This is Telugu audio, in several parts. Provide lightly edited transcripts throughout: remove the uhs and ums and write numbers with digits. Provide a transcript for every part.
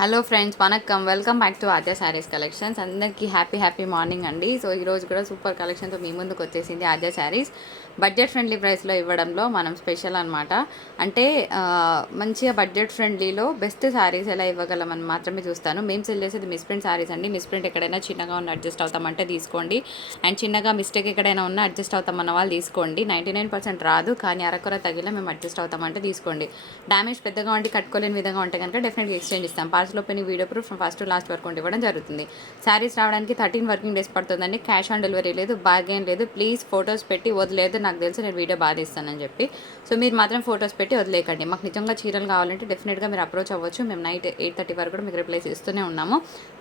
Hello friends, vanakkam. Welcome back to Aadya saris collections. అందరికీ హ్యాపీ మార్నింగ్ అండి. సో ఈరోజు కూడా సూపర్ కలెక్షన్తో మీ ముందుకు వచ్చేసింది ఆద్య శారీస్. బడ్జెట్ ఫ్రెండ్లీ ప్రైస్లో ఇవ్వడంలో మనం స్పెషల్ అనమాట. అంటే మంచిగా బడ్జెట్ ఫ్రెండ్లీలో బెస్ట్ శారీస్ ఎలా ఇవ్వగలమని మాత్రమే చూస్తాను. మేము సెల్ చేసేది మిస్ప్రింట్ శారీస్ అండి. మిస్ప్రింట్ ఎక్కడైనా చిన్నగా ఉన్న అడ్జస్ట్ అవుతామంటే తీసుకోండి, అండ్ చిన్నగా మిస్టేక్ ఎక్కడైనా ఉన్న అడ్జస్ట్ అవుతామన్న వాళ్ళు తీసుకోండి. 99% రాదు, కానీ అరకొర తగిలా మేము అడ్జస్ట్ అవుతామంటే తీసుకోండి. డ్యామేజ్ పెద్దగా ఉండి కట్టుకోలేని విధంగా ఉంటే కనుక డెఫినెట్గా ఎక్స్చేంజ్ ఇస్తాం. Parcel opening video proof first to last వరకు ఇవ్వడం జరుగుతుంది. శారీస్ రావడానికి 13 వర్కింగ్ డేస్ పడుతుందండి. క్యాష్ ఆన్ డెలివరీ లేదు, బార్గెన్ లేదు. ప్లీజ్ ఫొటోస్ పెట్టి వదిలేదు, నాకు తెలిసి నేను వీడియో బాగా ఇస్తానని చెప్పి. సో మీరు మాత్రం ఫొటోస్ పెట్టి వదిలేకండి. మాకు నిజంగా చీరలు కావాలంటే డెఫినెట్గా మీరు అప్రోచ్ అవ్వచ్చు. మేము నైట్ 8:30 వరకు కూడా మీకు రిప్లైస్ ఇస్తూనే ఉన్నాము.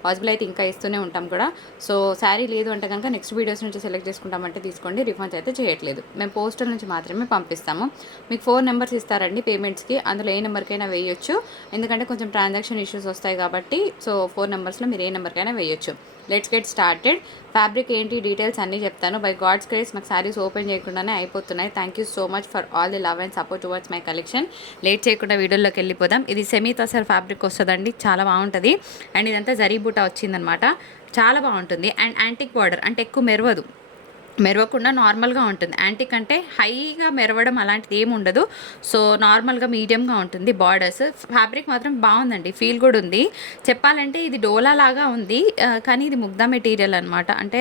పాసిబుల్ అయితే ఇంకా ఇస్తూనే ఉంటాం కూడా. సో శారీ లేదు అంటే కనుక నెక్స్ట్ వీడియోస్ నుంచి సెలెక్ట్ చేసుకుంటామంటే తీసుకోండి. రిఫండ్స్ అయితే చేయట్లేదు. మేము పోస్టల్ నుంచి మాత్రమే పంపిస్తాము. మీకు 4 నెంబర్స్ ఇస్తారండి పేమెంట్స్కి. అందులో ఏ నెంబర్కైనా వేయొచ్చు, ఎందుకంటే కొంచెం ట్రాన్సాక్షన్ ఇష్యూస్ వస్తాయి కాబట్టి. సో 4 నెంబర్స్లో మీరు ఏ నెంబర్కైనా వేయొచ్చు. Let's get started. ఫ్యాబ్రిక్ ఏంటి డీటెయిల్స్ అన్నీ చెప్తాను. బై గాడ్స్ గ్రేస్ మాకు శారీస్ ఓపెన్ చేయకుండానే అయిపోతున్నాయి. Thank you so much for all the love and support towards my collection. Late చేయకుండా వీడియోలోకి వెళ్ళిపోదాం. ఇది సెమీ తసర్ ఫ్యాబ్రిక్ వస్తుందండి, చాలా బాగుంటుంది. అండ్ ఇదంతా జరీ బూటా వచ్చిందనమాట, చాలా బాగుంటుంది. అండ్ యాంటిక్ బార్డర్, అంటే ఎక్కువ మెరవకుండా నార్మల్గా ఉంటుంది. యాంటిక్ అంటే హైగా మెరవడం అలాంటిది ఏమి ఉండదు. సో నార్మల్గా మీడియంగా ఉంటుంది బార్డర్స్. ఫ్యాబ్రిక్ మాత్రం బాగుందండి, ఫీల్ కూడా ఉంది. చెప్పాలంటే ఇది డోలా లాగా ఉంది, కానీ ఇది ముగ్ధా మెటీరియల్ అనమాట. అంటే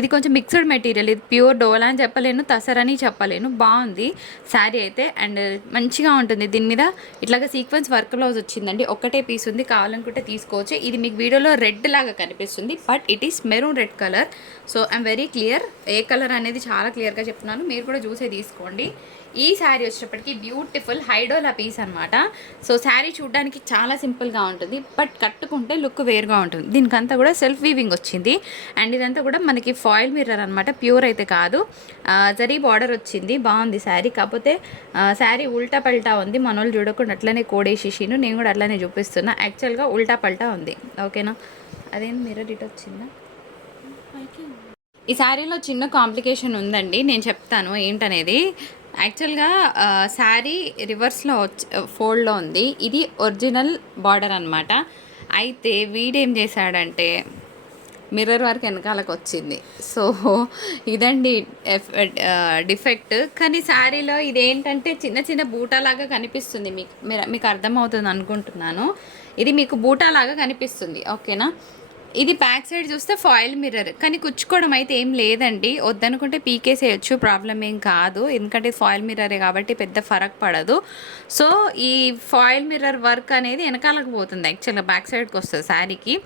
ఇది కొంచెం మిక్స్డ్ మెటీరియల్. ఇది ప్యూర్ డోలా అని చెప్పలేను, తసర్ అని చెప్పలేను. బాగుంది శారీ అయితే, అండ్ మంచిగా ఉంటుంది. దీని మీద ఇట్లాగా సీక్వెన్స్ వర్క్ బ్లౌజ్ వచ్చిందండి. ఒక్కటే పీస్ ఉంది, కావాలనుకుంటే తీసుకోవచ్చు. ఇది మీకు వీడియోలో రెడ్ లాగా కనిపిస్తుంది, but it is maroon red colour. So I'm very clear, A colour అనేది చాలా క్లియర్గా చెప్తున్నాను, మీరు కూడా చూసే తీసుకోండి. ఈ శారీ వచ్చేటప్పటికి బ్యూటిఫుల్ హైడోలా పీస్ అనమాట. సో శారీ చూడడానికి చాలా సింపుల్గా ఉంటుంది, బట్ కట్టుకుంటే లుక్ వేరుగా ఉంటుంది. దీనికంతా కూడా సెల్ఫ్ వీవింగ్ వచ్చింది. అండ్ ఇదంతా కూడా మనకి ఫాయిల్ మిర్రర్ అనమాట, ప్యూర్ అయితే కాదు. జరీ బార్డర్ వచ్చింది, బాగుంది శారీ. కాకపోతే శారీ ఉల్టా పల్టా ఉంది. మన వాళ్ళు చూడకుండా అట్లనే కోడేసేసిను, నేను కూడా అట్లనే చూపిస్తున్నా. యాక్చువల్గా ఉల్టా పల్టా ఉంది, ఓకేనా. అదేం మిర్రర్ ఇటు వచ్చిందా. ఈ శారీలో చిన్న కాంప్లికేషన్ ఉందండి, నేను చెప్తాను ఏంటనేది. యాక్చువల్గా శారీ రివర్స్లో ఫోల్డ్లో ఉంది. ఇది ఒరిజినల్ బార్డర్ అనమాట. అయితే వీడేం చేశాడంటే మిర్రర్ వర్క్ వెనకాలకు వచ్చింది. సో ఇదండి డిఫెక్ట్. కానీ శారీలో ఇదేంటంటే చిన్న చిన్న బూటాలాగా కనిపిస్తుంది. మీకు అర్థమవుతుంది అనుకుంటున్నాను. ఇది మీకు బూటాలాగా కనిపిస్తుంది, ఓకేనా. ఇది బ్యాక్ సైడ్ చూస్తే ఫాయిల్ మిర్రర్, కానీ కుచ్చుకోవడం అయితే ఏం లేదండి. వద్దనుకుంటే పీకేసేయచ్చు, ప్రాబ్లం ఏం కాదు. ఎందుకంటే ఫాయిల్ మిర్రరే కాబట్టి పెద్ద ఫరక్ పడదు. సో ఈ ఫాయిల్ మిర్రర్ వర్క్ అనేది వెనకాలకు పోతుంది, యాక్చువల్గా బ్యాక్ సైడ్కి వస్తుంది శారీకి.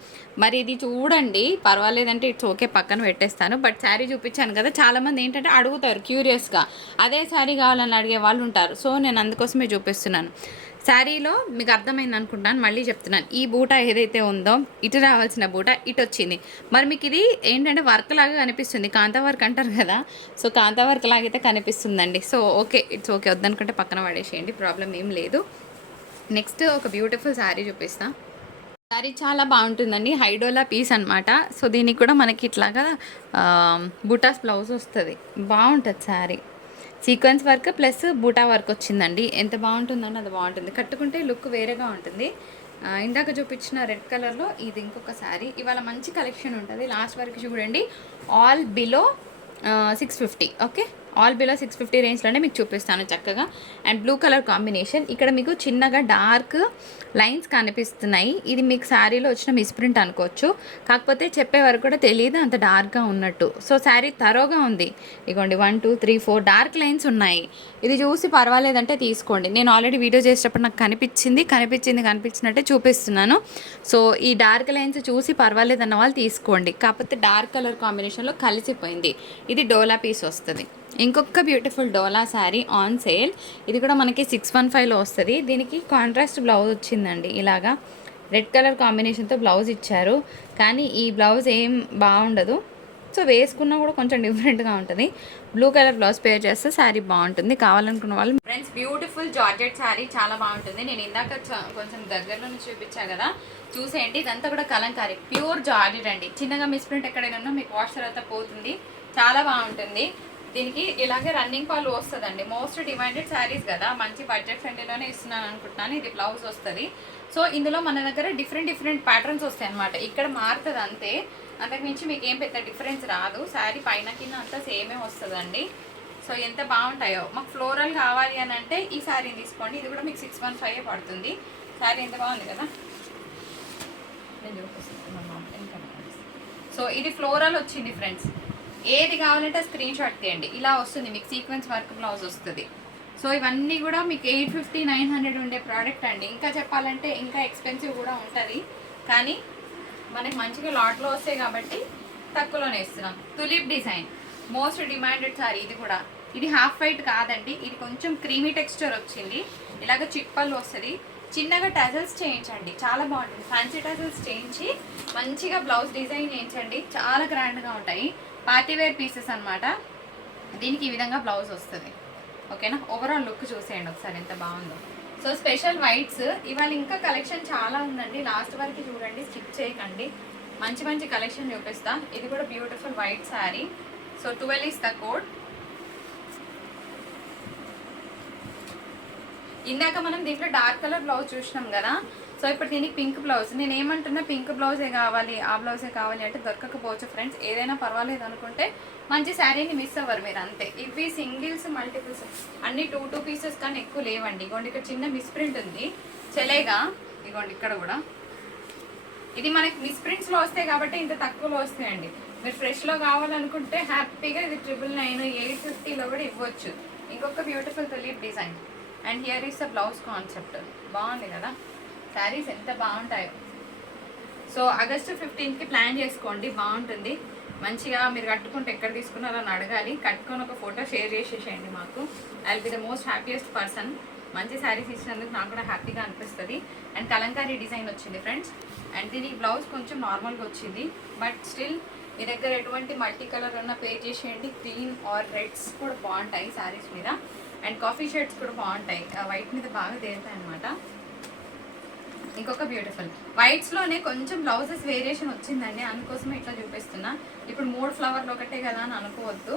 మరి ఇది చూడండి, పర్వాలేదంటే ఇట్స్ ఓకే, పక్కన పెట్టేస్తాను. బట్ శారీ చూపించాను కదా, చాలామంది ఏంటంటే అడుగుతారు క్యూరియస్గా, అదే శారీ కావాలని అడిగే వాళ్ళు ఉంటారు. సో నేను అందుకోసమే చూపిస్తున్నాను. శారీలో మీకు అర్థమైంది అనుకుంటాను, మళ్ళీ చెప్తున్నాను. ఈ బూటా ఏదైతే ఉందో, ఇటు రావాల్సిన బూటా ఇటు వచ్చింది. మరి మీకు ఇది ఏంటంటే వర్క్ లాగా కనిపిస్తుంది, కాంతా వర్క్ అంటారు కదా. సో కాంతా వర్క్ లాగైతే కనిపిస్తుందండి. సో ఓకే, ఇట్స్ ఓకే, వద్దనుకుంటే పక్కన పడేసేయండి, ప్రాబ్లం ఏం లేదు. నెక్స్ట్ ఒక బ్యూటిఫుల్ శారీ చూపిస్తా. శారీ చాలా బాగుంటుందండి, హైడోలా పీస్ అనమాట. సో దీనికి కూడా మనకి ఇట్లాగా బూటాస్ బ్లౌజ్ వస్తుంది, బాగుంటుంది శారీ. సీక్వెన్స్ వర్క్ ప్లస్ బూటా వర్క్ వచ్చిందండి, ఎంత బాగుంటుందండి, అది బాగుంటుంది. కట్టుకుంటే లుక్ వేరేగా ఉంటుంది. ఇందాక చూపించిన రెడ్ కలర్లో ఇది ఇంకొక శారీ. ఇవాళ మంచి కలెక్షన్ ఉంటుంది, లాస్ట్ వరకు చూడండి. All below 650, okay. All below 650 రేంజ్లోనే మీకు చూపిస్తాను చక్కగా. And blue colour combination. ఇక్కడ మీకు చిన్నగా డార్క్ లైన్స్ కనిపిస్తున్నాయి. ఇది మీకు శారీలో వచ్చిన మిస్ప్రింట్ అనుకోవచ్చు, కాకపోతే చెప్పే వరకు కూడా తెలియదు అంత డార్క్గా ఉన్నట్టు. సో శారీ తరోగా ఉంది. ఇగోండి 1 2 3 4 డార్క్ లైన్స్ ఉన్నాయి. ఇది చూసి పర్వాలేదంటే తీసుకోండి. నేను ఆల్రెడీ వీడియో చేసేటప్పుడు నాకు కనిపించినట్టే చూపిస్తున్నాను. సో ఈ డార్క్ లైన్స్ చూసి పర్వాలేదన్న వాళ్ళు తీసుకోండి. కాకపోతే డార్క్ కలర్ కాంబినేషన్లో కలిసిపోయింది. ఇది డోలా పీస్ వస్తుంది. ఇంకొక beautiful dola sari on sale. ఇది కూడా మనకి 615లో వస్తుంది. దీనికి కాంట్రాస్ట్ బ్లౌజ్ వచ్చిందండి, ఇలాగా రెడ్ కలర్ కాంబినేషన్తో బ్లౌజ్ ఇచ్చారు. కానీ ఈ బ్లౌజ్ ఏం బాగుండదు, సో వేసుకున్నా కూడా కొంచెం డిఫరెంట్గా ఉంటుంది. బ్లూ కలర్ బ్లౌజ్ పేర్ చేస్తే శారీ బాగుంటుంది, కావాలనుకున్న వాళ్ళు. ఫ్రెండ్స్, బ్యూటిఫుల్ జార్జెట్ శారీ చాలా బాగుంటుంది. నేను ఇందాక కొంచెం దగ్గరలో నుంచి చూపించా కదా, చూసేయండి. ఇదంతా కూడా కలంకారీ ప్యూర్ జార్జెట్ అండి. చిన్నగా మిస్ప్రింట్ ఎక్కడైనా ఉన్నా మీకు వాష్ తర్వాత పోతుంది, చాలా బాగుంటుంది. దీనికి ఇలాగే రన్నింగ్ పాలు వస్తుందండి. మోస్ట్ డిమాండెడ్ శారీస్ కదా, మంచి బడ్జెట్ ఫ్రెండ్లీలోనే ఇస్తున్నాను అనుకుంటున్నాను. ఇది బ్లౌజ్ వస్తుంది. సో ఇందులో మన దగ్గర డిఫరెంట్ ప్యాటర్న్స్ వస్తాయి అనమాట. ఇక్కడ మారుతుంది అంతే, అంతకుమించి మీకు ఏం పెద్ద డిఫరెన్స్ రాదు. శారీ పైన కింద అంతా సేమే వస్తుందండి. సో ఎంత బాగుంటాయో. మాకు ఫ్లోరల్ కావాలి అని అంటే ఈ శారీని తీసుకోండి. ఇది కూడా మీకు 615 పడుతుంది. శారీ ఎంత బాగుంది కదా. నేను చూపిస్తున్నాను. సో ఇది ఫ్లోరల్ వచ్చింది ఫ్రెండ్స్. ఏది కావాలంటే స్క్రీన్ షాట్ తీయండి. ఇలా వస్తుంది మీకు సీక్వెన్స్ వర్క్ బ్లౌజ్ వస్తుంది. సో ఇవన్నీ కూడా మీకు 850 900 ఉండే ప్రోడక్ట్ అండి. ఇంకా చెప్పాలంటే ఇంకా ఎక్స్పెన్సివ్ కూడా ఉంటుంది, కానీ మనకి మంచిగా లాట్లో వస్తాయి కాబట్టి తక్కువలోనే ఇస్తున్నాం. Tulip design most demanded sorry. ఇది కూడా ఇది హాఫ్ వైట్ కాదండి, ఇది కొంచెం క్రీమీ టెక్స్చర్ వచ్చింది. ఇలాగ చిప్పలు వస్తుంది. చిన్నగా టజల్స్ చేయించండి, చాలా బాగుంటుంది. ఫ్యాన్సీ టజల్స్ చేయించి మంచిగా బ్లౌజ్ డిజైన్ చేయించండి, చాలా గ్రాండ్గా ఉంటాయి. పార్టీవేర్ పీసెస్ అనమాట. దీనికి ఈ విధంగా బ్లౌజ్ వస్తుంది. ఓకేనా, ఓవరాల్ లుక్ చూసేయండి ఒకసారి ఎంత బాగుందో. సో స్పెషల్ వైట్స్ ఇవాళ ఇంకా కలెక్షన్ చాలా ఉందండి, లాస్ట్ వరకు చూడండి, స్కిప్ చేయకండి. మంచి మంచి కలెక్షన్ చూపిస్తా. ఇది కూడా beautiful white sari. So 12 is the code. ఇందాక మనం దీంట్లో డార్క్ కలర్ బ్లౌజ్ చూసినాం కదా. సో ఇప్పుడు దీనికి పింక్ బ్లౌజ్. నేను ఏమంటున్నా, పింక్ బ్లౌజే కావాలి, ఆ బ్లౌజే కావాలి అంటే దొరకకపోవచ్చు ఫ్రెండ్స్. ఏదైనా పర్వాలేదు అనుకుంటే మంచి శారీని మిస్ అవ్వరు మీరు, అంతే. ఇవి సింగిల్స్ మల్టిపుల్స్ అన్ని 2 పీసెస్ కానీ ఎక్కువ లేవండి. ఇగోండి ఇక్కడ చిన్న మిస్ప్రింట్ ఉంది, చెలేగా. ఇగోండి ఇక్కడ కూడా ఇది మనకి మిస్ప్రింట్స్లో వస్తాయి కాబట్టి ఇంత తక్కువలో వస్తాయండి. మీరు ఫ్రెష్లో కావాలనుకుంటే హ్యాపీగా ఇది 999 850లో కూడా ఇవ్వచ్చు. ఇంకొక beautiful tulip design. And here is the blouse concept. బాగుంది కదా, శారీస్ ఎంత బాగుంటాయో. సో ఆగస్టు 15కి ప్లాన్ చేసుకోండి, బాగుంటుంది. మంచిగా మీరు కట్టుకుంటే ఎక్కడ తీసుకున్నారో అని అడగాలి. కట్టుకొని ఒక ఫోటో షేర్ చేసేసేయండి మాకు. I will be the most happiest person. మంచి శారీస్ ఇచ్చినందుకు నాకు కూడా హ్యాపీగా అనిపిస్తుంది. అండ్ కలంకారీ డిజైన్ వచ్చింది ఫ్రెండ్స్. అండ్ దీనికి బ్లౌజ్ కొంచెం నార్మల్గా వచ్చింది, బట్ స్టిల్ మీ దగ్గర ఎటువంటి మల్టీ కలర్ ఉన్న పే చేసేయండి. గ్రీన్ ఆర్ రెడ్స్ కూడా బాగుంటాయి శారీస్ మీద. అండ్ కాఫీ షేడ్స్ కూడా బాగుంటాయి, వైట్ మీద బాగా తేలుతాయి అనమాట. ఇంకొక బ్యూటిఫుల్ వైట్స్లోనే కొంచెం బ్లౌజెస్ వేరియేషన్ వచ్చిందండి, అందుకోసమే ఇట్లా చూపిస్తున్నా. ఇప్పుడు 3 ఫ్లవర్లు ఒకటే కదా అని అనుకోవద్దు,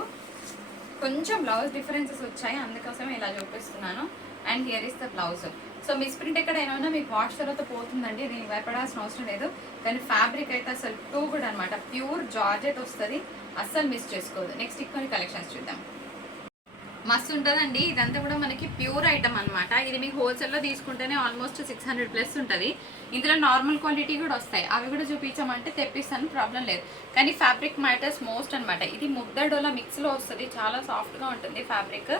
కొంచెం బ్లౌజ్ డిఫరెన్సెస్ వచ్చాయి, అందుకోసమే ఇలా చూపిస్తున్నాను. And here is the blouse. So misprint ఎక్కడైనా మీకు వాష్ తర్వాత పోతుందండి, దీనికి భయపడాల్సిన అవసరం లేదు. కానీ ఫ్యాబ్రిక్ అయితే అసలు టూ గుడ్ అనమాట. ప్యూర్ జార్జెట్ వస్తుంది, అస్సలు మిస్ చేసుకోదు. నెక్స్ట్ ఇంకొన్ని కలెక్షన్స్ చూద్దాం. మస్తు ఉంటుందండి. ఇదంతా కూడా మనకి ప్యూర్ ఐటమ్ అనమాట. ఇది మీకు హోల్సేల్లో తీసుకుంటేనే ఆల్మోస్ట్ 600+ ఉంటుంది. ఇందులో నార్మల్ క్వాలిటీ కూడా వస్తాయి, అవి కూడా చూపించామంటే తెప్పిస్తాను, ప్రాబ్లం లేదు. కానీ ఫ్యాబ్రిక్ మ్యాటర్స్ మోస్ట్ అనమాట. ఇది ముద్ద డోలా మిక్స్లో వస్తుంది, చాలా సాఫ్ట్గా ఉంటుంది ఫ్యాబ్రిక్.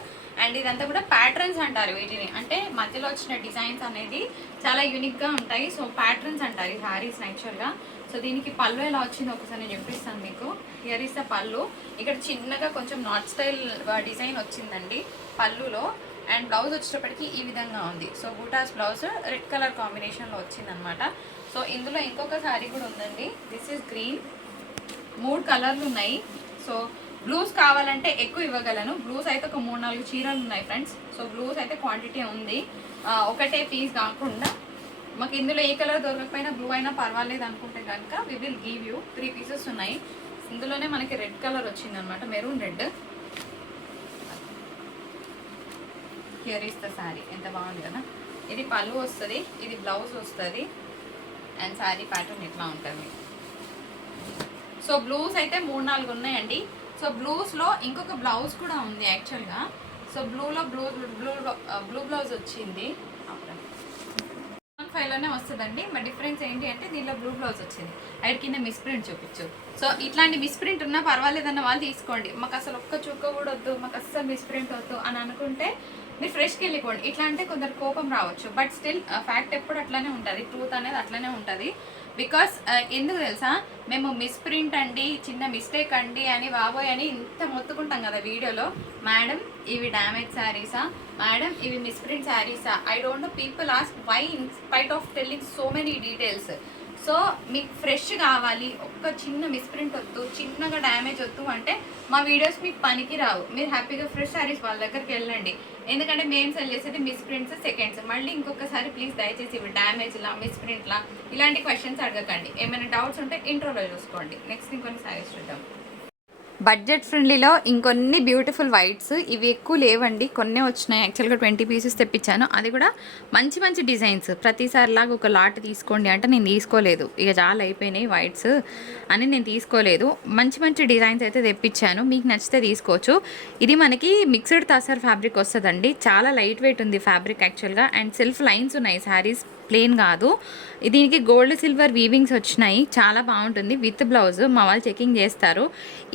అండ్ ఇదంతా కూడా ప్యాటర్న్స్ అంటారు వీటిని, అంటే మధ్యలో వచ్చిన డిజైన్స్ అనేది చాలా యూనిక్గా ఉంటాయి. సో ప్యాటర్న్స్ అంటారు ఈ శారీస్ యాక్చువల్గా. సో దీనికి పళ్ళు ఎలా వచ్చిందో ఒకసారి నేను చూపిస్తాను మీకు. హియర్ ఇస్ ద పళ్ళు. ఇక్కడ చిన్నగా కొంచెం నాట్ స్టైల్ డిజైన్ వచ్చిందండి పళ్ళులో. అండ్ బ్లౌజ్ వచ్చేటప్పటికి ఈ విధంగా ఉంది. So buttas blouse red colour కాంబినేషన్లో వచ్చిందనమాట. సో ఇందులో ఇంకొక శారీ కూడా ఉందండి. This is green. 3 కలర్లు ఉన్నాయి. సో బ్లూస్ కావాలంటే ఎక్కువ ఇవ్వగలను. బ్లూస్ అయితే ఒక 3-4 చీరలు ఉన్నాయి ఫ్రెండ్స్. సో బ్లూస్ అయితే క్వాంటిటీ ఉంది, ఒకటే పీస్ కాకుండా. మాకు ఇందులో ఏ కలర్ దొరకకపోయినా బ్లూ అయినా పర్వాలేదు అనుకుంటే కనుక we will give you 3 pieces ఉన్నాయి. ఇందులోనే మనకి రెడ్ కలర్ వచ్చింది అనమాట, maroon red. Here is the sari. ఎంత బాగుంది కదా. ఇది పళ్ళు వస్తుంది, ఇది బ్లౌజ్ వస్తుంది. అండ్ శారీ ప్యాటర్న్ ఇట్లా ఉంటుంది. సో బ్లూస్ అయితే 3-4 ఉన్నాయండి. సో బ్లూస్లో ఇంకొక బ్లౌజ్ కూడా ఉంది యాక్చువల్గా. సో బ్లూలో బ్లూ బ్లౌజ్ వచ్చింది, 5లోనే వస్తుందండి. మరి డిఫరెన్స్ ఏంటి అంటే దీనిలో బ్లూ బ్లౌజ్ వచ్చింది, ఐడి కింద మిస్ప్రింట్ చూపించు. సో ఇట్లాంటి మిస్ప్రింట్ ఉన్నా పర్వాలేదన్న వాళ్ళు తీసుకోండి. మాకు అసలు ఒక్క చుక్క కూడా వద్దు, మాకు అస్సలు మిస్ప్రింట్ వద్దు అని అనుకుంటే మీరు ఫ్రెష్కి వెళ్ళిపోండి. ఇట్లా అంటే కొందరు కోపం రావచ్చు, బట్ స్టిల్ ఫ్యాక్ట్ ఎప్పుడు అట్లనే ఉంటుంది, ట్రూత్ అనేది అట్లనే ఉంటుంది. బికాస్ ఎందుకు తెలుసా, మేము మిస్ప్రింట్ అండి, చిన్న మిస్టేక్ అండి అని బాబోయ్ అని ఇంత మొత్తుకుంటాం కదా వీడియోలో. మేడం ఇవి డ్యామేజ్ శారీసా, మేడం ఇవి మిస్ప్రింట్ శారీసా, I don't know. People ask why in spite of telling so many details. So మీకు ఫ్రెష్ కావాలి, ఒక్క చిన్న మిస్ప్రింట్ వద్దు, చిన్నగా డ్యామేజ్ వద్దు అంటే మా వీడియోస్ మీకు పనికి రావు. మీరు హ్యాపీగా ఫ్రెష్ శారీస్ వాళ్ళ దగ్గరికి వెళ్ళండి. ఎందుకంటే మేము సెల్ చేసేది మిస్ప్రింట్స్, సెకండ్స్. మళ్ళీ ఇంకొకసారి ప్లీజ్ దయచేసి ఇవి డ్యామేజ్లా, మిస్ప్రింట్లా ఇలాంటి క్వశ్చన్స్ అడగకండి. ఏమైనా డౌట్స్ ఉంటే ఇంట్రోలో చూసుకోండి. నెక్స్ట్ ఇంకొన్ని శారీస్ చూద్దాం. బడ్జెట్ ఫ్రెండ్లీలో ఇంకొన్ని బ్యూటిఫుల్ వైట్స్, ఇవి ఎక్కువ లేవండి, కొన్నే వచ్చినాయి. యాక్చువల్గా 20 పీసెస్ తెప్పించాను, అది కూడా మంచి మంచి డిజైన్స్. ప్రతిసారిలాగా ఒక లాట్ తీసుకోండి అంటే నేను తీసుకోలేదు, ఇక చాలా అయిపోయినాయి వైట్స్ అని నేను తీసుకోలేదు. మంచి మంచి డిజైన్స్ అయితే తెప్పించాను, మీకు నచ్చితే తీసుకోవచ్చు. ఇది మనకి మిక్స్డ్ తసర్ ఫ్యాబ్రిక్ వస్తుందండి, చాలా లైట్ వెయిట్ ఉంది ఫ్యాబ్రిక్ యాక్చువల్గా. అండ్ సెల్ఫ్ లైన్స్ ఉన్నాయి, శారీస్ ప్లెయిన్ కాదు. దీనికి గోల్డ్ సిల్వర్ వీవింగ్స్ వచ్చినాయి, చాలా బాగుంటుంది. విత్ బ్లౌజ్ మా వాళ్ళు చెకింగ్ చేస్తారు.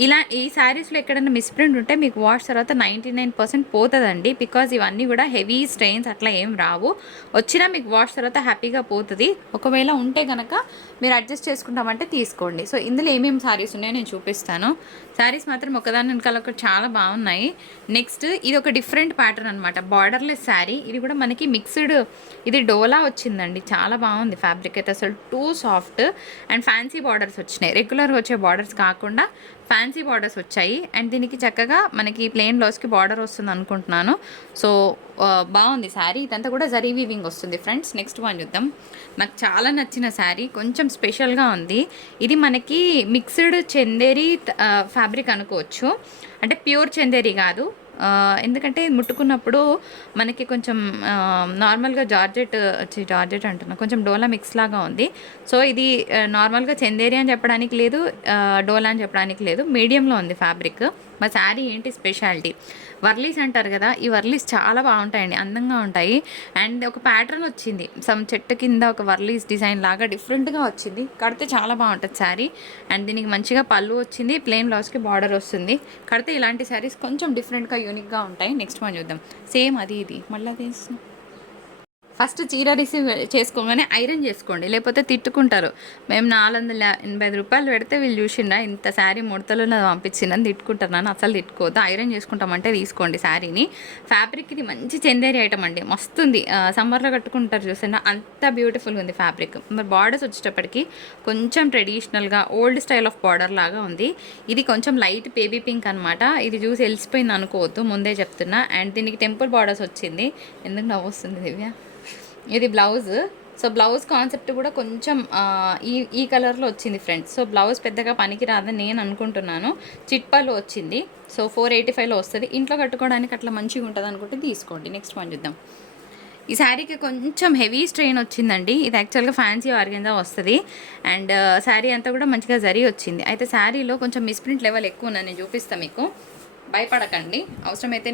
ఇలా ఈ శారీస్లో ఎక్కడైనా మిస్ప్రింట్ ఉంటే మీకు వాష్ తర్వాత 99% పోతుందండి, బికాజ్ ఇవన్నీ కూడా హెవీ స్ట్రెయిన్స్ అట్లా ఏం రావు. వచ్చినా మీకు వాష్ తర్వాత హ్యాపీగా పోతుంది. ఒకవేళ ఉంటే కనుక మీరు అడ్జస్ట్ చేసుకుంటామంటే తీసుకోండి. సో ఇందులో ఏమేమి శారీస్ ఉన్నాయో నేను చూపిస్తాను. శారీస్ మాత్రం ఒకదాని వెనకాల ఒకటి చాలా బాగున్నాయి. నెక్స్ట్ ఇది ఒక డిఫరెంట్ ప్యాటర్న్ అనమాట, బార్డర్లెస్ శారీ. ఇది కూడా మనకి మిక్స్డ్, ఇది డోలా వచ్చిందండి, చాలా బాగుంది ఫ్యాబ్రిక్ అయితే, అసలు two soft. And fancy borders వచ్చినాయి, రెగ్యులర్గా వచ్చే బార్డర్స్ కాకుండా ఫ్యాన్సీ బార్డర్స్ వచ్చాయి. అండ్ దీనికి చక్కగా మనకి ప్లెయిన్ బ్లౌజ్కి బార్డర్ వస్తుంది అనుకుంటున్నాను. సో బాగుంది శారీ, ఇదంతా కూడా జరీ వీవింగ్ వస్తుంది ఫ్రెండ్స్. నెక్స్ట్ వన్ చూద్దాం. నాకు చాలా నచ్చిన శారీ, కొంచెం స్పెషల్గా ఉంది. ఇది మనకి మిక్స్డ్ చందేరి ఫ్యాబ్రిక్ అనుకోవచ్చు, అంటే ప్యూర్ చందేరి కాదు. ఎందుకంటే ముట్టుకున్నప్పుడు మనకి కొంచెం నార్మల్గా జార్జెట్ అంటున్నా, కొంచెం డోలా మిక్స్ లాగా ఉంది. సో ఇది నార్మల్గా చందేరి అని చెప్పడానికి లేదు, డోలా అని చెప్పడానికి లేదు, మీడియంలో ఉంది ఫ్యాబ్రిక్. మా శారీ ఏంటి స్పెషాలిటీ, వర్లీస్ అంటారు కదా, ఈ వర్లీస్ చాలా బాగుంటాయండి, అందంగా ఉంటాయి. అండ్ ఒక ప్యాటర్న్ వచ్చింది, సమ్ చెట్టు కింద ఒక వర్లీస్ డిజైన్ లాగా డిఫరెంట్గా వచ్చింది, కడితే చాలా బాగుంటుంది శారీ. అండ్ దీనికి మంచిగా పళ్ళు వచ్చింది, ప్లెయిన్ బ్లౌజ్కి బార్డర్ వస్తుంది. కడితే ఇలాంటి శారీస్ కొంచెం డిఫరెంట్గా యూనిక్గా ఉంటాయి. నెక్స్ట్ వన్ చూద్దాం. సేమ్ అది ఇది మళ్ళీ తీసిన ఫస్ట్ చీర రిసీవ్ చేసుకోగానే ఐరన్ చేసుకోండి, లేకపోతే తిట్టుకుంటారు. మేము 480 రూపాయలు పెడితే వీళ్ళు చూసిండా ఇంత శారీ ముడతలు పంపించిందని తిట్టుకుంటున్నాను. అసలు తిట్టుకోవద్దు, ఐరన్ చేసుకుంటామంటే తీసుకోండి శారీని. ఫ్యాబ్రిక్ ఇది మంచి చందేరి ఐటమ్ అండి, మస్తుంది. సమ్మర్లో కట్టుకుంటారు చూసినా, అంత బ్యూటిఫుల్గా ఉంది ఫ్యాబ్రిక్. మరి బార్డర్స్ వచ్చేటప్పటికి కొంచెం ట్రెడిషనల్గా ఓల్డ్ స్టైల్ ఆఫ్ బార్డర్ లాగా ఉంది. ఇది కొంచెం లైట్ బేబీ పింక్ అనమాట, ఇది చూసి వెలిసిపోయింది అనుకోవద్దు, ముందే చెప్తున్నా. అండ్ దీనికి టెంపుల్ బార్డర్స్ వచ్చింది. ఎందుకు నవ్వు వస్తుంది దివ్య? ఇది బ్లౌజ్. సో బ్లౌజ్ కాన్సెప్ట్ కూడా కొంచెం ఈ కలర్లో వచ్చింది ఫ్రెండ్స్. సో బ్లౌజ్ పెద్దగా పనికి రాదని నేను అనుకుంటున్నాను. చిట్పాలో వచ్చింది, సో 485లో వస్తుంది. ఇంట్లో కట్టుకోవడానికి అట్లా మంచిగా ఉంటుంది అనుకుంటే తీసుకోండి. నెక్స్ట్ వన్ చూద్దాం. ఈ శారీకి కొంచెం హెవీ స్ట్రెయిన్ వచ్చిందండి, ఇది యాక్చువల్గా ఫ్యాన్సీ ఆర్గెన్జా వస్తుంది. అండ్ శారీ అంతా కూడా మంచిగా జరీ వచ్చింది. అయితే శారీలో కొంచెం మిస్ప్రింట్ లెవెల్ ఎక్కువ ఉందని నేను చూపిస్తాను మీకు, భయపడకండి. అవసరమైతే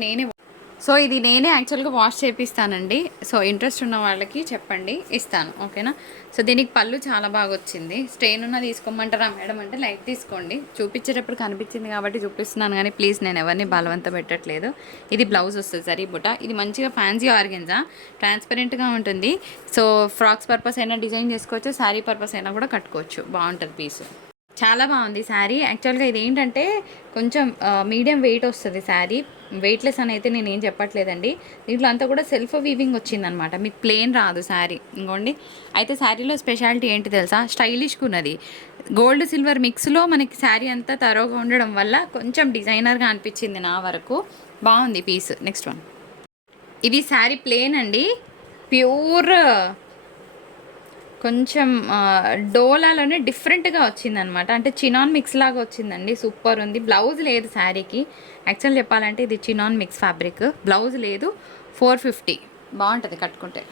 సో ఇది నేనే యాక్చువల్గా వాష్ చేపిస్తానండి. సో ఇంట్రెస్ట్ ఉన్న వాళ్ళకి చెప్పండి, ఇస్తాను, ఓకేనా. సో దీనికి పళ్ళు చాలా బాగా వచ్చింది. స్ట్రెయిన్ ఉన్న తీసుకోమంటారా మేడం అంటే లైట్ తీసుకోండి, చూపించేటప్పుడు కనిపించింది కాబట్టి చూపిస్తున్నాను, కానీ ప్లీజ్ నేను ఎవరిని బలవంత పెట్టట్లేదు. ఇది బ్లౌజ్ వస్తుంది సరీ బుట్ట. ఇది మంచిగా ఫ్యాన్సీ ఆర్గెన్జా, ట్రాన్స్పరెంట్గా ఉంటుంది. సో ఫ్రాక్స్ పర్పస్ అయినా డిజైన్ చేసుకోవచ్చు, శారీ పర్పస్ అయినా కూడా కట్టుకోవచ్చు, బాగుంటుంది పీసు. చాలా బాగుంది శారీ. యాక్చువల్గా ఇది ఏంటంటే కొంచెం మీడియం వెయిట్ వస్తుంది శారీ, వెయిట్లెస్ అని అయితే నేను ఏం చెప్పట్లేదండి. దీంట్లో అంతా కూడా సెల్ఫ్ వీవింగ్ వచ్చిందనమాట, మీకు ప్లెయిన్ రాదు శారీ. ఇంకోండి, అయితే శారీలో స్పెషాలిటీ ఏంటి తెలుసా, స్టైలిష్గా ఉన్నది. గోల్డ్ సిల్వర్ మిక్స్లో మనకి శారీ అంతా తరోగా ఉండడం వల్ల కొంచెం డిజైనర్గా అనిపించింది నా వరకు. బాగుంది పీస్. Next one. ఇది శారీ ప్లెయిన్ అండి, ప్యూర్ కొంచెం డోలాలోనే డిఫరెంట్గా వచ్చిందనమాట, అంటే చినాన్ మిక్స్ లాగా వచ్చిందండి, సూపర్ ఉంది. బ్లౌజ్ లేదు శారీకి, యాక్చువల్ చెప్పాలంటే ఇది చినాన్ మిక్స్ ఫ్యాబ్రిక్, బ్లౌజ్ లేదు. 450, బాగుంటుంది కట్టుకుంటే.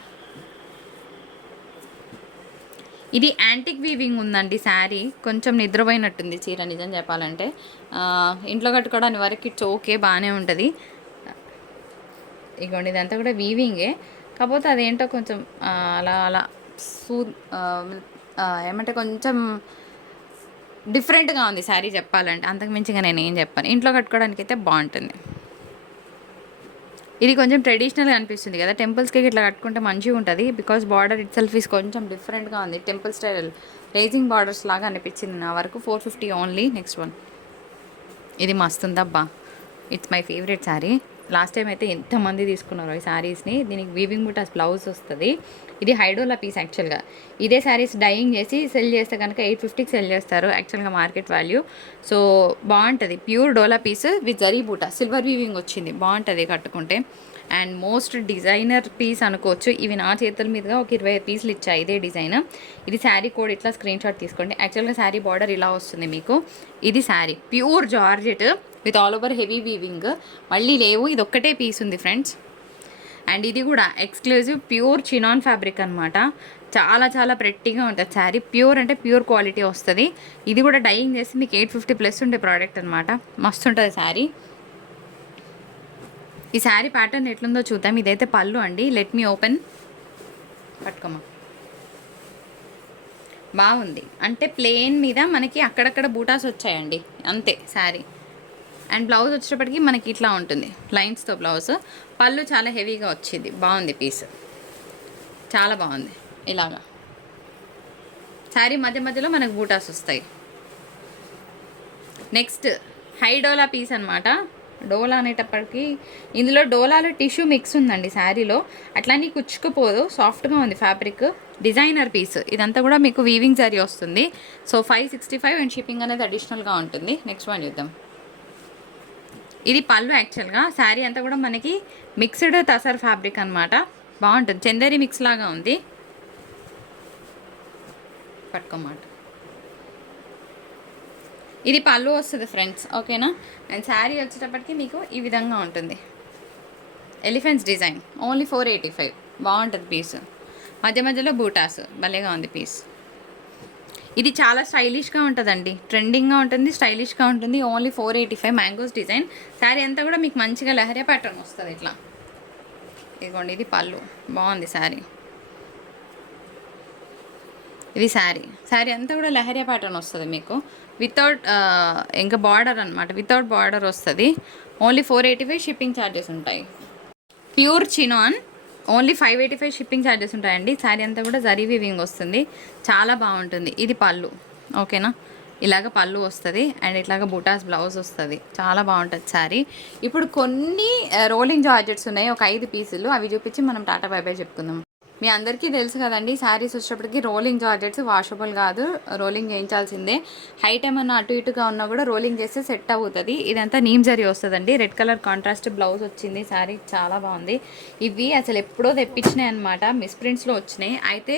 ఇది యాంటిక్ వీవింగ్ ఉందండి శారీ, కొంచెం నిద్రపోయినట్టుంది చీర నిజం చెప్పాలంటే. ఇంట్లో కట్టుకోవడానికి వరకు ఇట్స్ ఓకే, బాగానే ఉంటుంది. ఇగోండి ఇదంతా కూడా వీవింగే, కాకపోతే అదేంటో కొంచెం అలా అలా ఏమంటే కొంచెం డిఫరెంట్గా ఉంది శారీ చెప్పాలంటే, అంతకుమించిగా నేను ఏం చెప్పాను. ఇంట్లో కట్టుకోవడానికి అయితే బాగుంటుంది. ఇది కొంచెం ట్రెడిషనల్గా అనిపిస్తుంది కదా, టెంపుల్స్కి ఇట్లా కట్టుకుంటే మంచిగా ఉంటుంది. Because border it self is కొంచెం డిఫరెంట్గా ఉంది, టెంపుల్ స్టైల్ రేజింగ్ బార్డర్స్ లాగా అనిపించింది నా వరకు. 450 ఓన్లీ. Next one. ఇది మస్తుందబ్బా, it's my favourite sari. Last time అయితే ఎంతమంది తీసుకున్నారు ఈ శారీస్ని. దీనికి వీవింగ్ బుటాస్ బ్లౌజ్ వస్తుంది. ఇది హైడోలా పీస్ యాక్చువల్గా. ఇదే శారీస్ డైయింగ్ చేసి సెల్ చేస్తే కనుక 850కి సెల్ చేస్తారు యాక్చువల్గా మార్కెట్ వాల్యూ. సో బాగుంటుంది, pure dola piece with zari buta, silver weaving వచ్చింది, బాగుంటుంది కట్టుకుంటే. అండ్ మోస్ట్ డిజైనర్ పీస్ అనుకోవచ్చు. ఇవి నా చేతుల మీదుగా ఒక 25 పీసులు ఇచ్చాయి ఇదే డిజైన్. ఇది శారీ కోడ్ ఇట్లా స్క్రీన్ షాట్ తీసుకోండి. యాక్చువల్గా శారీ బార్డర్ ఇలా వస్తుంది మీకు. ఇది sari pure georgette with all over heavy weaving. మళ్ళీ లేవు, ఇది ఒక్కటే పీస్ ఉంది ఫ్రెండ్స్. అండ్ ఇది కూడా ఎక్స్క్లూజివ్ ప్యూర్ చినాన్ ఫ్యాబ్రిక్ అనమాట. చాలా చాలా ప్రెట్టీగా ఉంటుంది శారీ. ప్యూర్ అంటే ప్యూర్ క్వాలిటీ వస్తుంది. ఇది కూడా డైయింగ్ చేసి మీకు 850+ ఉండే ప్రోడక్ట్ అనమాట. మస్తు ఉంటుంది శారీ. ఈ శారీ ప్యాటర్న్ ఎట్లుందో చూద్దాం. ఇదైతే పళ్ళు అండి. Let me open. పట్టుకోమా. బాగుంది. అంటే ప్లెయిన్ మీద మనకి అక్కడక్కడ బూటాస్ వచ్చాయండి అంతే శారీ. అండ్ బ్లౌజ్ వచ్చేటప్పటికి మనకి ఇట్లా ఉంటుంది లైన్స్తో బ్లౌజ్. పళ్ళు చాలా హెవీగా వచ్చింది. బాగుంది పీస్, చాలా బాగుంది. ఇలాగా శారీ మధ్య మధ్యలో మనకు బూటాస్ వస్తాయి. నెక్స్ట్ హై డోలా పీస్ అనమాట. డోలా అనేటప్పటికి ఇందులో డోలాలో టిష్యూ మిక్స్ ఉందండి శారీలో. అట్లానే కుచ్చుకుపోదు, సాఫ్ట్గా ఉంది ఫ్యాబ్రిక్. డిజైనర్ పీస్ ఇదంతా కూడా మీకు వీవింగ్ జరీ వస్తుంది. సో 565 అండ్ షిప్పింగ్ అనేది అడిషనల్గా ఉంటుంది. నెక్స్ట్ వన్ చూద్దాం. ఇది పళ్ళు. యాక్చువల్గా శారీ అంతా కూడా మనకి మిక్స్డ్ తసర్ ఫ్యాబ్రిక్ అనమాట. బాగుంటుంది, చందేరి మిక్స్ లాగా ఉంది. పట్టుకోమాట. ఇది పళ్ళు వస్తుంది ఫ్రెండ్స్, ఓకేనా. అండ్ శారీ వచ్చేటప్పటికి మీకు ఈ విధంగా ఉంటుంది. Elephants design, only 485. బాగుంటుంది పీస్. మధ్య మధ్యలో బూటాస్, భలేగా ఉంది పీస్. ఇది చాలా స్టైలిష్గా ఉంటుందండి, ట్రెండింగ్గా ఉంటుంది, స్టైలిష్గా ఉంటుంది. ఓన్లీ 485. Mangoes design. శారీ అంతా కూడా మీకు మంచిగా లహరియా ప్యాటర్న్ వస్తుంది ఇట్లా. ఇదిగోండి, ఇది పళ్ళు. బాగుంది శారీ. ఇది శారీ అంతా కూడా లహరియా ప్యాటర్న్ వస్తుంది మీకు. వితౌట్ ఇంకా బార్డర్ అనమాట, వితౌట్ బార్డర్ వస్తుంది. ఓన్లీ 485 షిప్పింగ్ ఛార్జెస్ ఉంటాయి. Pure chinon, only 585 shipping charges ఉంటాయండి. శారీ అంతా కూడా జరీ వీవింగ్ వస్తుంది, చాలా బాగుంటుంది. ఇది పళ్ళు, ఓకేనా. ఇలాగ పళ్ళు వస్తుంది అండ్ ఇట్లాగ బూటాస్ బ్లౌజ్ వస్తుంది. చాలా బాగుంటుంది శారీ. ఇప్పుడు కొన్ని రోలింగ్ జార్జెట్స్ ఉన్నాయి, ఒక 5 పీసులు. అవి చూపించి మనం టాటా బై బై చెప్పుకుందాం. మీ అందరికీ తెలుసు కదండి, శారీస్ వచ్చేటప్పటికి రోలింగ్ జార్జెట్స్ వాషబుల్ కాదు, రోలింగ్ చేయించాల్సిందే. హైట్ ఏమన్నా అటు ఇటుగా ఉన్నా కూడా రోలింగ్ చేస్తే సెట్ అవుతుంది. ఇదంతా నీమ్ జరీ వస్తుందండి. రెడ్ కలర్ కాంట్రాస్ట్ బ్లౌజ్ వచ్చింది. శారీ చాలా బాగుంది. ఇవి అసలు ఎప్పుడో తెప్పించినాయి అనమాట, మిస్ప్రింట్స్లో వచ్చినాయి. అయితే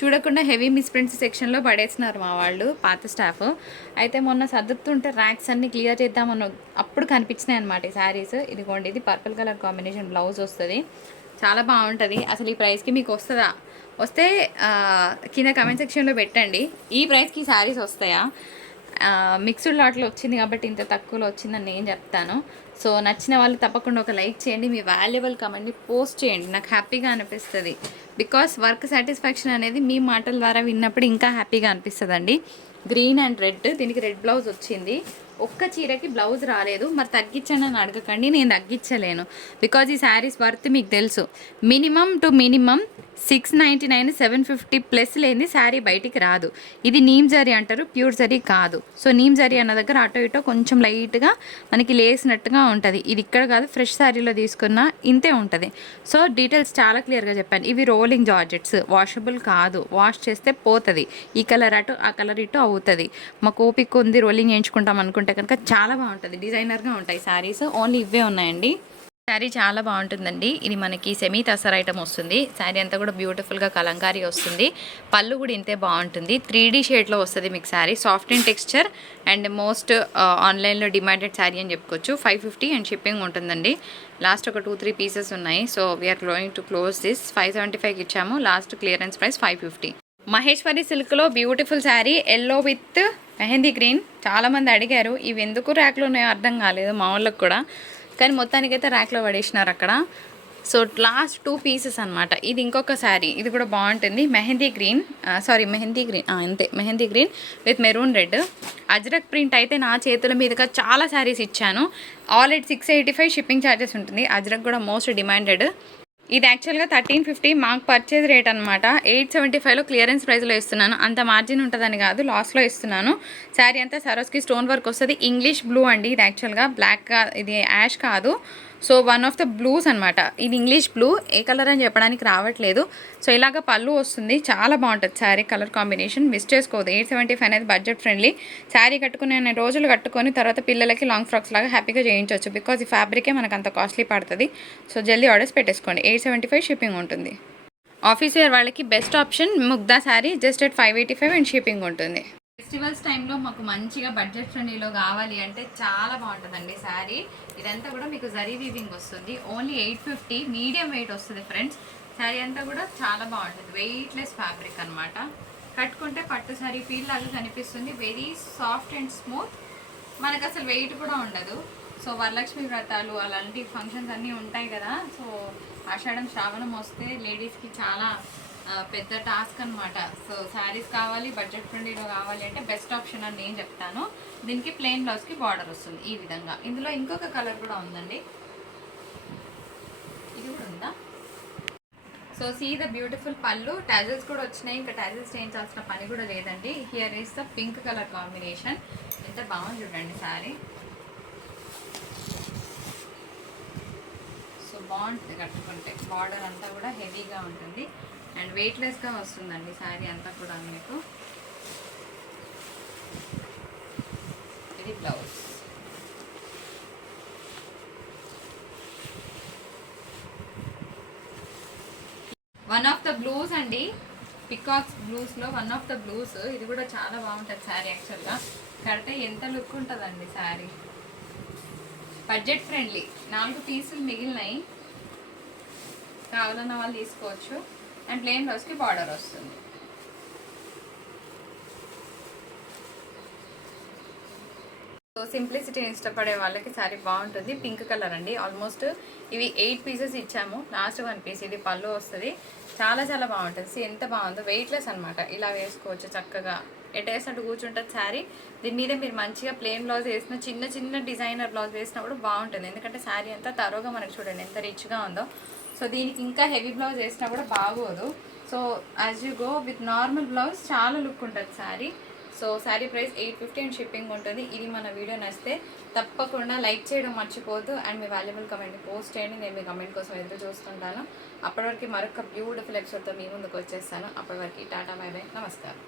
చూడకుండా హెవీ మిస్ప్రింట్స్ సెక్షన్లో పడేసినారు మా వాళ్ళు, పాత స్టాఫ్. అయితే మొన్న సర్దుతుంటే ర్యాక్స్ అన్ని క్లియర్ చేద్దామన్న అప్పుడు కనిపించినాయి అనమాట ఈ శారీస్. ఇదిగోండి, ఇది పర్పుల్ కలర్ కాంబినేషన్ బ్లౌజ్ వస్తుంది. చాలా బాగుంటుంది. అసలు ఈ ప్రైస్కి మీకు వస్తుందా? వస్తే కింద కమెంట్ సెక్షన్లో పెట్టండి. ఈ ప్రైస్కి శారీస్ వస్తాయా? మిక్స్డ్ లాట్లో వచ్చింది కాబట్టి ఇంత తక్కువలో వచ్చిందని నేను చెప్తాను. సో నచ్చిన వాళ్ళు తప్పకుండా ఒక లైక్ చేయండి, మీ వాల్యుబుల్ కమెంట్ని పోస్ట్ చేయండి. నాకు హ్యాపీగా అనిపిస్తుంది. బికాస్ వర్క్ సాటిస్ఫాక్షన్ అనేది మీ మాటల ద్వారా విన్నప్పుడు ఇంకా హ్యాపీగా అనిపిస్తుందండి. గ్రీన్ అండ్ రెడ్, దీనికి రెడ్ బ్లౌజ్ వచ్చింది. ఒక్క చీరకి బ్లౌజ్ రాలేదు. మరి తగ్గించండి అని అడగకండి, నేను తగ్గించలేను. బికాజ్ ఈ శారీస్ వర్త్ మీకు తెలుసు. మినిమం టు మినిమం 699, 750+ లేని శారీ బయటికి రాదు. ఇది నీమ్ జరీ అంటారు, ప్యూర్ జరీ కాదు. సో నీమ్ జరీ అన్న దగ్గర అటో ఇటో కొంచెం లైట్గా మనకి లేసినట్టుగా ఉంటుంది. ఇది ఇక్కడ కాదు, ఫ్రెష్ శారీలో తీసుకున్న ఇంతే ఉంటుంది. సో డీటెయిల్స్ చాలా క్లియర్గా చెప్పాను. ఇవి రోలింగ్ జార్జెట్స్, వాషబుల్ కాదు. వాష్ చేస్తే పోతుంది. ఈ కలర్ అటు ఆ కలర్ ఇటు అవుతుంది. మాకు ఓపిక ఉంది రోలింగ్ వేయించుకుంటాం అనుకుంటే కనుక చాలా బాగుంటుంది. డిజైనర్గా ఉంటాయి శారీస్. ఓన్లీ ఇవే ఉన్నాయండి. శారీ చాలా బాగుంటుందండి. ఇది మనకి సెమీ తసర్ ఐటమ్ వస్తుంది. శారీ అంతా కూడా బ్యూటిఫుల్గా కలంకారీ వస్తుంది. పళ్ళు కూడా ఇంతే బాగుంటుంది. 3D షేడ్లో వస్తుంది మీకు sari. Soft and texture and most ఆన్లైన్లో డిమాండెడ్ శారీ అని చెప్పుకోవచ్చు. 550 అండ్ షిప్పింగ్ ఉంటుందండి. లాస్ట్ ఒక 2-3 పీసెస్ ఉన్నాయి. So we're going to close this. 575కి ఇచ్చాము. Last clearance price 550. మహేశ్వరి సిల్క్లో beautiful sari, yellow with mehndi green. చాలామంది అడిగారు ఇవి ఎందుకు ర్యాక్లో ఉన్నాయో అర్థం కాలేదు మా వాళ్ళకి కూడా, కానీ మొత్తానికైతే ర్యాక్లో పడేసినారు అక్కడ. సో లాస్ట్ 2 పీసెస్ అనమాట. ఇది ఇంకొక శారీ, ఇది కూడా బాగుంటుంది. మెహందీ గ్రీన్ అంతే, mehndi green with maroon red. Ajrakh print అయితే నా చేతుల మీదుగా చాలా శారీస్ ఇచ్చాను. ఆల్రెడీ 685 షిప్పింగ్ ఛార్జెస్ ఉంటుంది. అజ్రక్ కూడా మోస్ట్ డిమాండెడ్. ఇది యాక్చువల్గా 1350 మాకు పర్చేజ్ రేట్ అనమాట. 875లో క్లియరెన్స్ ప్రైస్లో ఇస్తున్నాను. అంత మార్జిన్ ఉంటుందని కాదు, లాస్లో ఇస్తున్నాను. శారీ అంతా సరోస్కి స్టోన్ వర్క్ వస్తుంది. ఇంగ్లీష్ బ్లూ అండి ఇది. యాక్చువల్గా బ్లాక్, ఇది యాష్ కాదు, so one of the blues అనమాట. ఇది ఇంగ్లీష్ బ్లూ, ఏ కలర్ అని చెప్పడానికి రావట్లేదు. సో ఇలాగ పళ్ళు వస్తుంది, చాలా బాగుంటుంది శారీ కలర్ కాంబినేషన్. మిస్ చేసుకోవద్దు. 875 అనేది బడ్జెట్ ఫ్రెండ్లీ. శారీ కట్టుకునే రోజులు కట్టుకొని తర్వాత పిల్లలకి లాంగ్ ఫ్రాక్స్ లాగా హ్యాపీగా చేయించవచ్చు. బికాజ్ ఈ ఫ్యాబ్రికే మనకు అంత కాస్ట్లీ పడుతుంది. సో జల్దీ ఆర్డర్స్ పెట్టేసుకోండి. 875 షిప్పింగ్ ఉంటుంది. ఆఫీస్ వేర్ వాళ్ళకి best option Mugdha sari, just at 585 and shipping ఉంటుంది. ఫెస్టివల్స్ టైంలో మాకు మంచిగా బడ్జెట్ ఫ్రెండ్లీలో కావాలి అంటే చాలా బాగుంటుందండి శారీ. ఇదంతా కూడా మీకు జరీ వీవింగ్ వస్తుంది. ఓన్లీ 850 మీడియం వెయిట్ వస్తుంది ఫ్రెండ్స్. శారీ అంతా కూడా చాలా బాగుంటుంది. వెయిట్లెస్ ఫ్యాబ్రిక్ అనమాట. కట్టుకుంటే పట్టు శారీ ఫీల్ లాగా కనిపిస్తుంది. Very soft and smooth. మనకు అసలు వెయిట్ కూడా ఉండదు. సో వరలక్ష్మి వ్రతాలు అలాంటి ఫంక్షన్స్ అన్నీ ఉంటాయి కదా. సో ఆషాఢం శ్రావణం వస్తే లేడీస్కి చాలా పెద్ద టాస్క్ అనమాట. సో శారీస్ కావాలి, బడ్జెట్ ఫ్రెండ్లీలో కావాలి అంటే బెస్ట్ ఆప్షన్ అని నేను చెప్తాను. దీనికి ప్లెయిన్ బ్లౌజ్కి బార్డర్ వస్తుంది ఈ విధంగా. ఇందులో ఇంకొక కలర్ కూడా ఉందండి, ఇది కూడా ఉందా. సో సీ ద బ్యూటిఫుల్ పళ్ళు, టాజల్స్ కూడా వచ్చినాయి. ఇంకా టాజల్స్ చేయించాల్సిన పని కూడా లేదండి. Here is the pink colour combination. ఎంత బాగుంది చూడండి శారీ. సో బాగుంటుంది కట్టుకుంటే. బార్డర్ అంతా కూడా హెవీగా ఉంటుంది అండ్ వెయిట్లెస్గా వస్తుందండి శారీ అంతా కూడా మీకు. ఇది blouse. One of the blues అండి, పికాక్స్ బ్లూస్లో వన్ ఆఫ్ ద బ్లూస్. ఇది కూడా చాలా బాగుంటుంది శారీ. యాక్చువల్గా కడితే ఎంత లుక్ ఉంటుందండి శారీ. Budget friendly. 4 పీసులు మిగిలినాయి, కావాలన్న వాళ్ళు తీసుకోవచ్చు. అండ్ ప్లెయిన్ బ్లౌజ్కి బార్డర్ వస్తుంది. సో సింప్లిసిటీని ఇష్టపడే వాళ్ళకి శారీ బాగుంటుంది. పింక్ కలర్ అండి. ఆల్మోస్ట్ ఇవి 8 పీసెస్ ఇచ్చాము, లాస్ట్ 1 పీస్. ఇది పళ్ళు వస్తుంది. చాలా చాలా బాగుంటుంది. ఎంత బాగుందో, వెయిట్లెస్ అనమాట. ఇలా వేసుకోవచ్చు చక్కగా, ఎట్ వేసినట్టు కూర్చుంటుంది శారీ. దీని మీద మీరు మంచిగా ప్లెయిన్ బ్లౌజ్ వేసిన, చిన్న చిన్న డిజైనర్ బ్లౌజ్ వేసినా కూడా బాగుంటుంది. ఎందుకంటే శారీ అంతా తరోగా మనకు చూడండి ఎంత రిచ్గా ఉందో. సో దీనికి ఇంకా హెవీ బ్లౌజ్ వేసినా కూడా బాగోదు. So as you go with normal blouse చాలా లుక్ ఉంటుంది sari. So sari price 850 and shipping ఉంటుంది. ఇది మన వీడియో నచ్చితే తప్పకుండా లైక్ చేయడం మర్చిపోవద్దు. And me valuable comment post చేయండి. నేను మీ కమెంట్ కోసం ఎదురు చూస్తుంటాను. అప్పటివరకు మరొక బ్యూటిఫుల్ ఎపిసోడ్తో మీ ముందుకు వచ్చేస్తాను. అప్పటివరకు టాటా, బై బై, నమస్కారం.